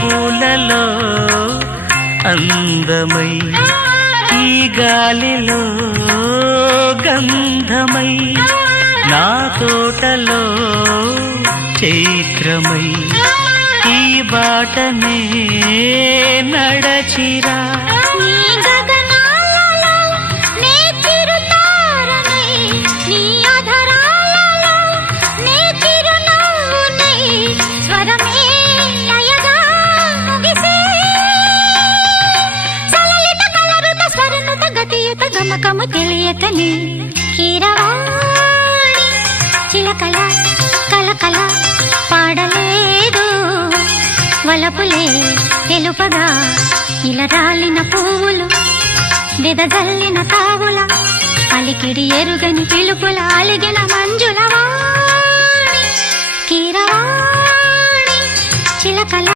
పూలలో అందమై ఈ గాలిలో గంధమై నా తోటలో చైత్రమై ఈ బాటనే నడచిరా గమకము తెలియకని కీరవాణి చిలకల కలకల పాడలేదు వలపులే తెలుపగా ఇలా రాలిన పువ్వులు వెదజల్లిన తావుల అలికిడి ఎరుగని పిలుపుల అలిగిన మంజుల వాణి కీరవాణి చిలకల